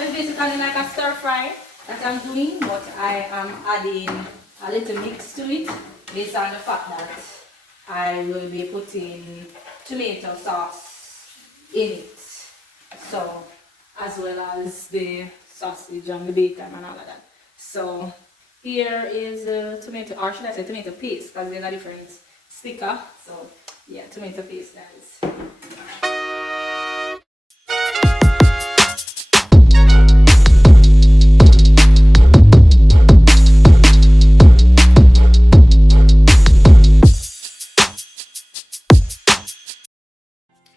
So it's basically like a stir fry that I'm doing, but I am adding a little mix to it based on the fact that I will be putting tomato sauce in it. So, as well as the sausage and the bacon and all of that. So, here is the tomato, or should I say tomato paste, because there's a different sticker. So, yeah, tomato paste, guys.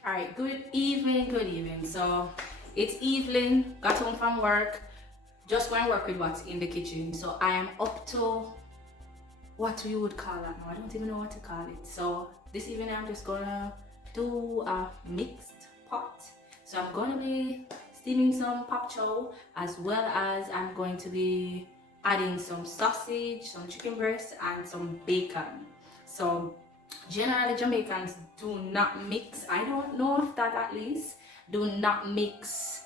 Alright, good evening, good evening. So it's evening, got home from work, just going to work with what's in the kitchen. So I am up to what we would call that now. I don't even know what to call it. So this evening I'm just gonna do a mixed pot. So I'm gonna be steaming some pop chow, as well as I'm going to be adding some sausage, some chicken breast, and some bacon. So generally Jamaicans do not mix, I don't know if that at least, do not mix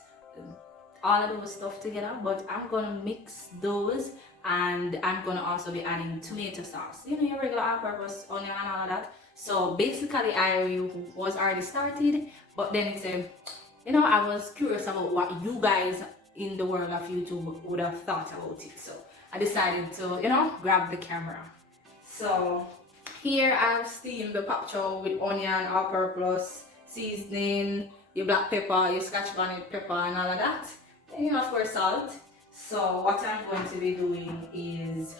all of those stuff together, but I'm gonna mix those, and I'm gonna also be adding tomato sauce, you know, your regular all-purpose onion and all of that. So basically I was already started, but then it's a, you know, I was curious about what you guys in the world of YouTube would have thought about it, so I decided to, you know, grab the camera. So here I've steamed the pop chow with onion, all-purpose seasoning, your black pepper, your scotch bonnet pepper, and all of that. And you know, of course, salt. So what I'm going to be doing is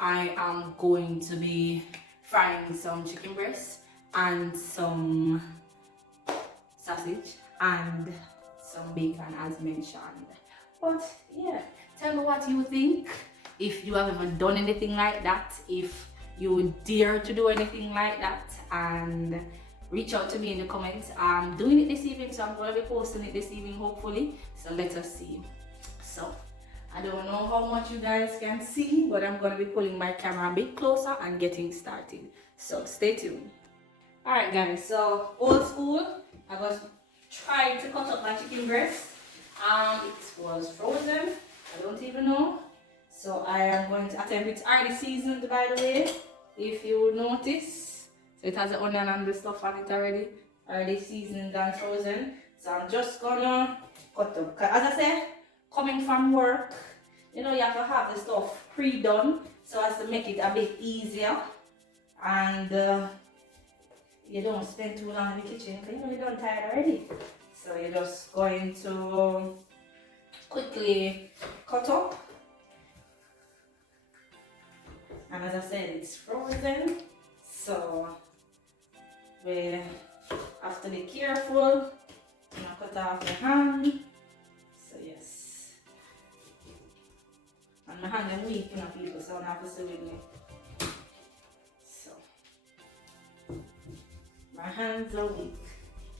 I am going to be frying some chicken breast and some sausage and some bacon, as mentioned. But yeah, tell me what you think. If you have ever done anything like that, if you would dare to do anything like that, and reach out to me in the comments. I'm doing it this evening, so I'm going to be posting it this evening, hopefully. So let us see. So I don't know how much you guys can see, but I'm going to be pulling my camera a bit closer and getting started. So stay tuned. Alright guys, so old school, I was trying to cut up my chicken breast. It was frozen, I don't even know. So I am going to attempt, it's already seasoned by the way, if you notice. So it has the onion and the stuff on it already seasoned and frozen. So I'm just gonna cut up. As I said, coming from work, you know, you have to have the stuff pre-done so as to make it a bit easier. And you don't spend too long in the kitchen because you know you're done tired already. So you're just going to quickly cut up. And as I said, it's frozen, so we have to be careful. I'm gonna cut off my hand. So yes. And my hand is weak, you know, people, so I don't have to sit with me. So my hands are weak.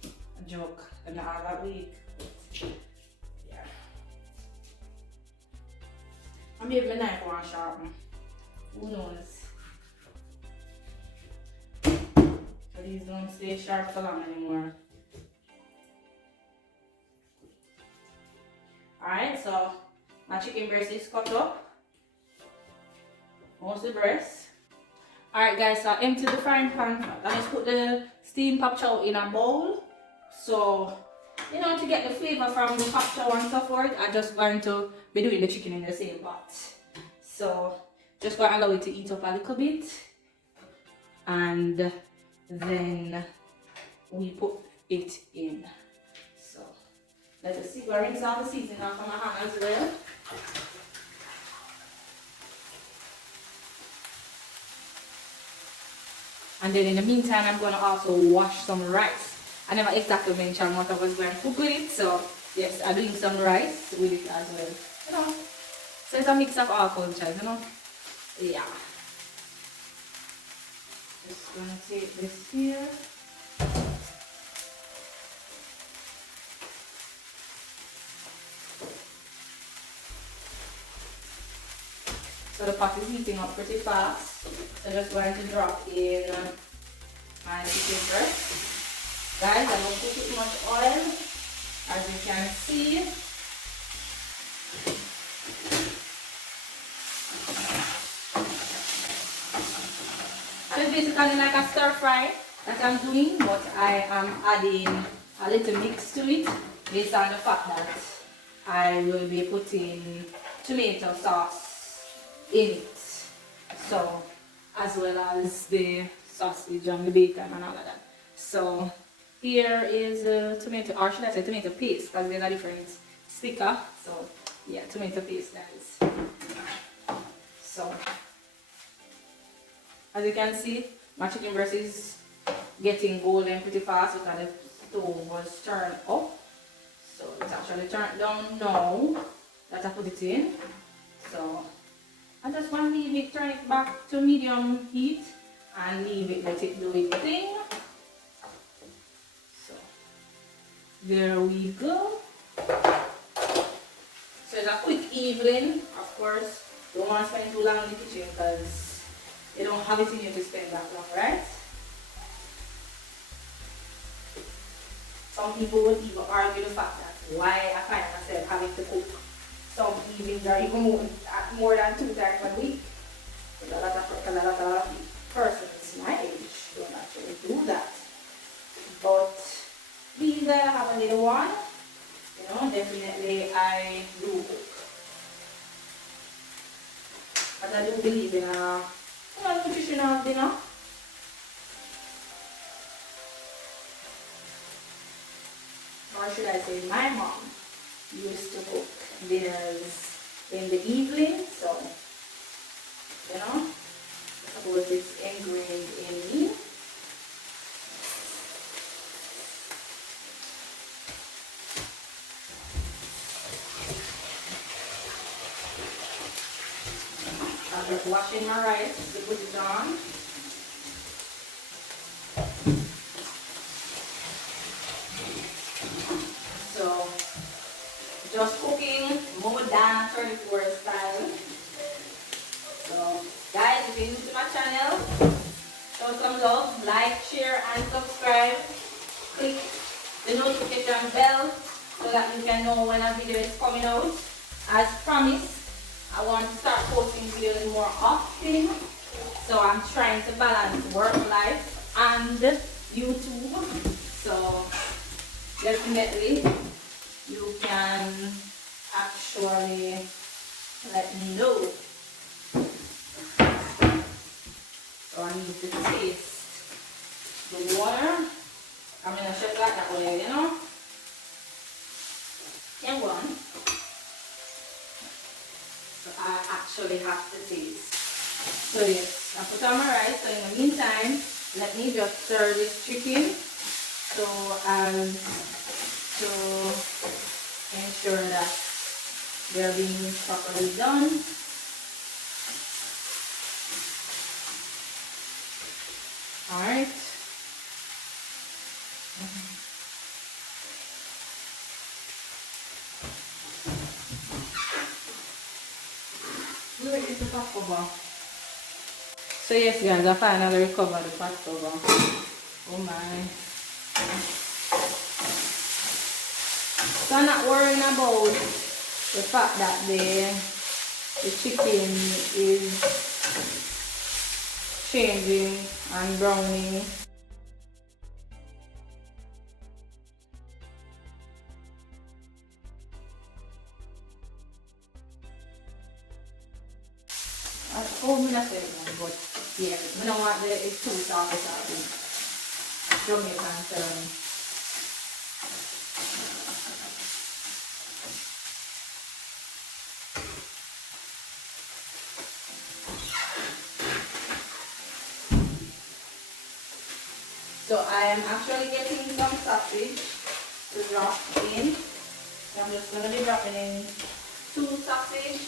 A joke, they're not all that weak. Yeah. I'm maybe my knife won't sharpen. Who knows? So these don't stay sharp for long anymore. Alright, so my chicken breast is cut up. Most of the breast. Alright guys, so I emptied the frying pan. I just put the steamed pop chow in a bowl. So, you know, to get the flavor from the pop chow and so forth, I'm just going to be doing the chicken in the same pot. So just going to allow it to eat up a little bit, and then we put it in. So let us see, we're going to rinse off the seasoning off of my hand as well. And then in the meantime, I'm going to also wash some rice. I never exactly mentioned what I was going to cook with it, so yes, I'm doing some rice with it as well. You know, so it's a mix of all cultures, you know. Yeah. Just gonna take this here. So the pot is heating up pretty fast. So I'm just going to drop in my chicken breast. Guys, I don't put too much oil. As you can see, basically like a stir fry that I'm doing, but I am adding a little mix to it based on the fact that I will be putting tomato sauce in it. So, as well as the sausage and the bacon and all of that. So, here is the tomato, or should I say tomato paste, because there's a different sticker. So, yeah, tomato paste, guys. So, as you can see, my chicken breast is getting golden pretty fast because the stove was turned up. So it's actually turned down now that I put it in. So I just want to leave it, turn it back to medium heat and leave it, let it do its thing. So there we go. So it's a quick evening, of course. Don't want to spend too long in the kitchen because you don't have it in you to spend that long, right? Some people would even argue the fact that why I find myself having to cook some evenings or even more than 2 times a week. Because a lot of persons my age don't actually do that. But being that I have a little one, you know, definitely I do cook. But I do believe in a nutritional dinner. Or should I say my mom used to cook dinners in the evening, so you know, I suppose it's ingrained in me. I'm just washing my rice to put it on. So just cooking modern 34 style. So guys, if you're new to my channel, show some love, like, share and subscribe. Click the notification bell so that you can know when a video is coming out. As promised, I want to start posting videos more often. So I'm trying to balance work life and YouTube. So definitely you can actually let me know. So I need to taste the water. I'm gonna shake that way, you know. And one. So I actually have to taste. So yes, I put on my rice. So in the meantime, let me just stir this chicken so as to ensure that they're being properly done. Alright. Where is the pot cover? So yes guys, I finally recovered the pot cover. Oh my. So I'm not worrying about the fact that the chicken is changing and browning. Oh, I'm not saying that, but yeah, I don't want it's too soft. Jamaican term. So I am actually getting some sausage to drop in. So I'm just going to be dropping in 2 sausage.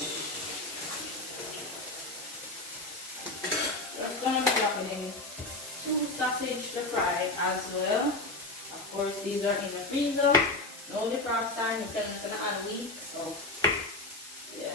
So I'm going to be dropping in 2 sausage to fry as well. Of course, these are in the freezer. No defrost time, you can it's gonna add a week, so yeah.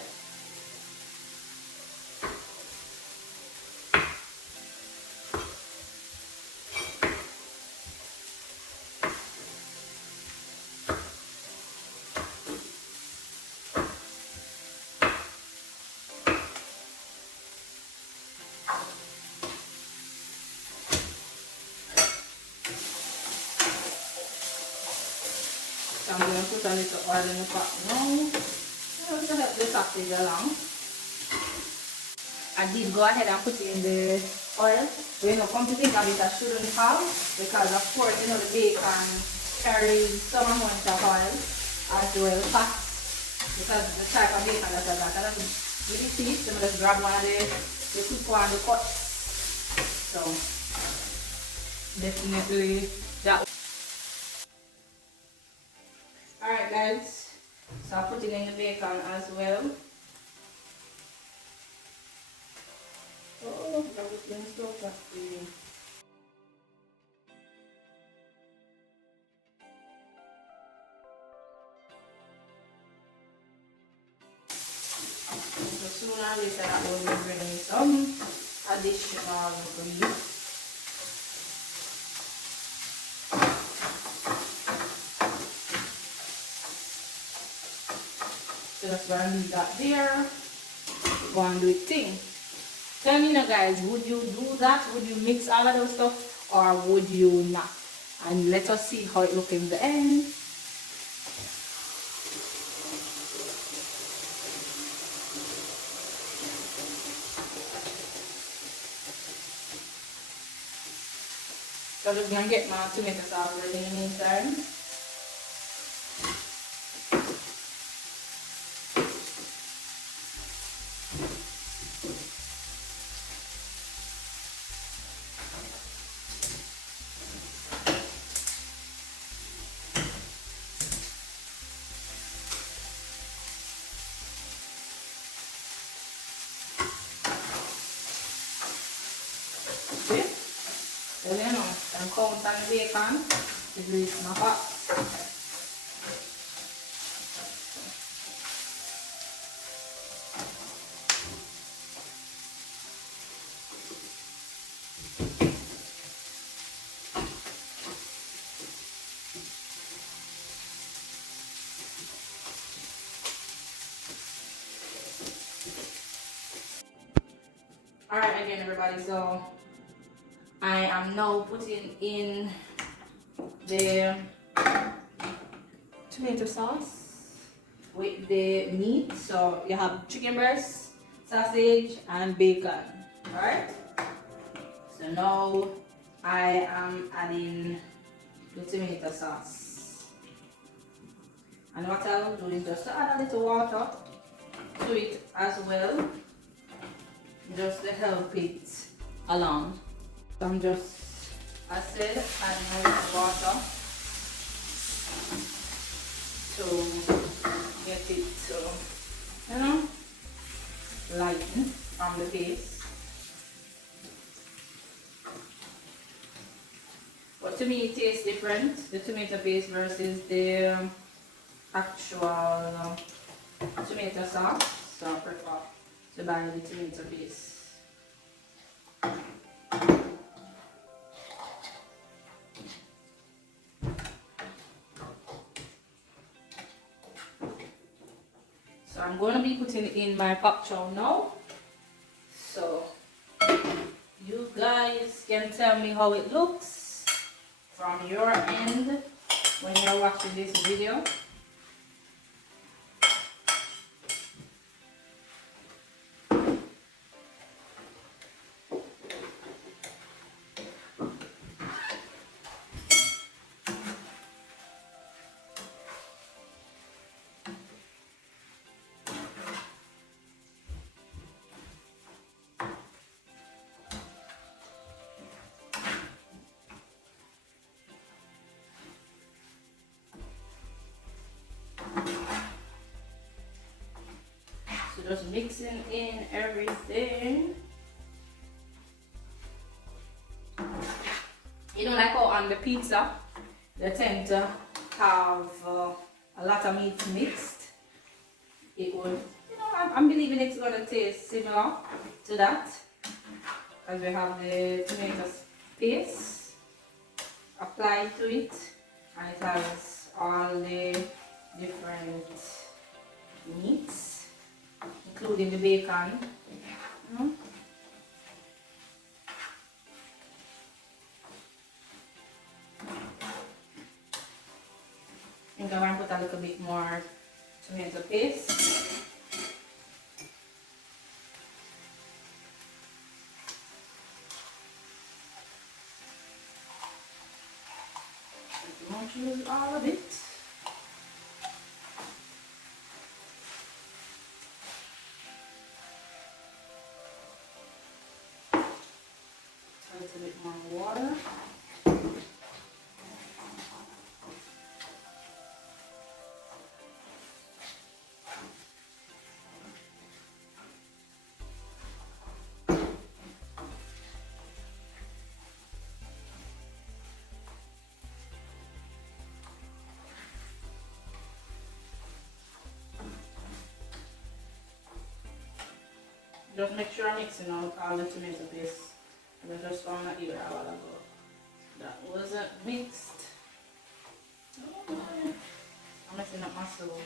I'm going to put a little oil in the pot now. Just to help the sausage along. I did go ahead and put in the oil. But you know, come to think of it, I shouldn't have, because of course, you know, the bacon carries some amount of oil as well, fat, because the type of bacon that I got. And I'm really see it, so I'm just grab one of the quick one, the cut. So definitely that. Alright guys, so I put it in the bacon as well. Oh, that was being so tasty. So sooner or later I will be bringing some additional grease. So that's why I leave that there. Go and do it thing. Tell me now guys, would you do that? Would you mix all of those stuff or would you not? And let us see how it looks in the end. So I'm just gonna get my tomato sauce ready in the meantime. See? So you know, I'm counting the bacon to grease my pot. Alright again everybody, so I am now putting in the tomato sauce with the meat. So you have chicken breast, sausage and bacon. Alright? So now I am adding the tomato sauce. And what I'll do is just to add a little water to it as well, just to help it along. So I'm just, as I said, adding a little water to get it to, you know, lighten from the base. But to me it tastes different, the tomato paste versus the actual tomato sauce. So I prefer to buy the tomato paste. So I'm going to be putting in my pak chow now. So you guys can tell me how it looks from your end when you're watching this video. So just mixing in everything. You know, like how on the pizza, they tend to have a lot of meat mixed. It would, you know, I'm believing it's going to taste similar to that. Because we have the tomato paste applied to it. And it has all the different meats, including the bacon. I think I'm going to put a a little bit more tomato paste. Don't use all of it. A little bit more water. Just make sure I'm mixing out all the tomato paste. I just found that here a while ago. That wasn't mixed. Oh, I'm messing up my stove.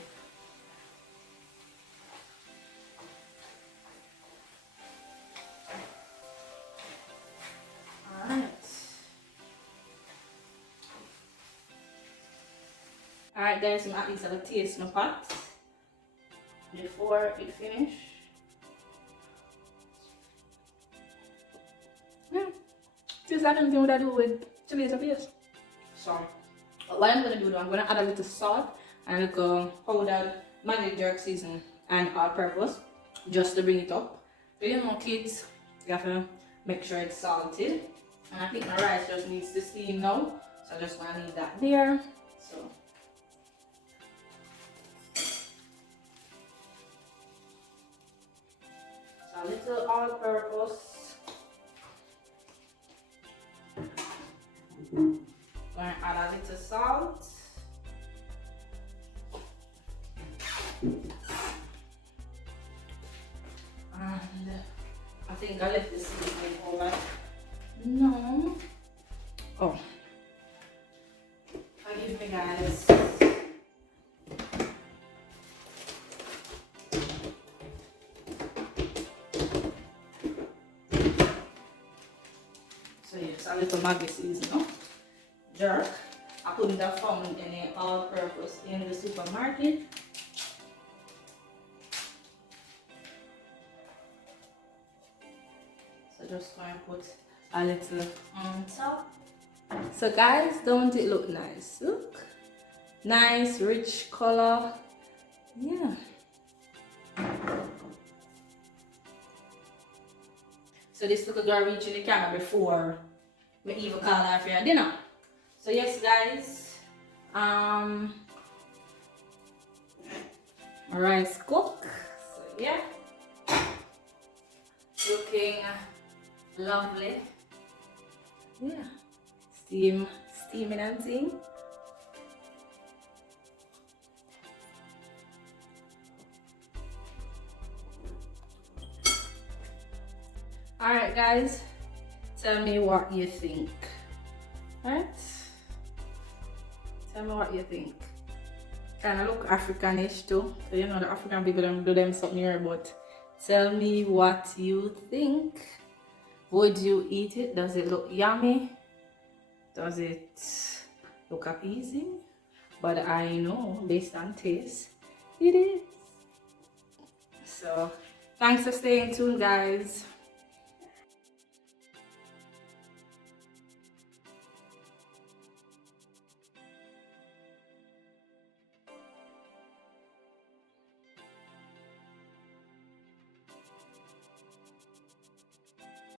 Alright. Alright guys, I'm at least have a taste my pot before it finish. Tastes like anything what I do with tomato paste. So what I'm gonna do now, I'm gonna add a little salt and a little powdered Maggi jerk season and all purpose just to bring it up. So you know kids, you have to make sure it's salted. And I think my rice just needs to steam now. So I just wanna leave that there. So a little all purpose. Going to add a little salt. And I think I left the seasoning over. No. Oh. Forgive me guys. So yes, a little Maggi seasoning. Jerk. I couldn't have found any all-purpose in the supermarket. So just going to put a little on top. So guys, don't it look nice? Look. Nice, rich color. Yeah. So this little girl reaching the camera before we even call her for your dinner. So yes guys, my rice cook. So yeah, looking lovely. Yeah, steaming and thing. All right guys, tell me what you think. Right? Tell me what you think. Kind of look Africanish too. So you know the African people don't do them something here, but tell me what you think. Would you eat it? Does it look yummy? Does it look appeasing? But I know based on taste, it is. So thanks for staying tuned guys.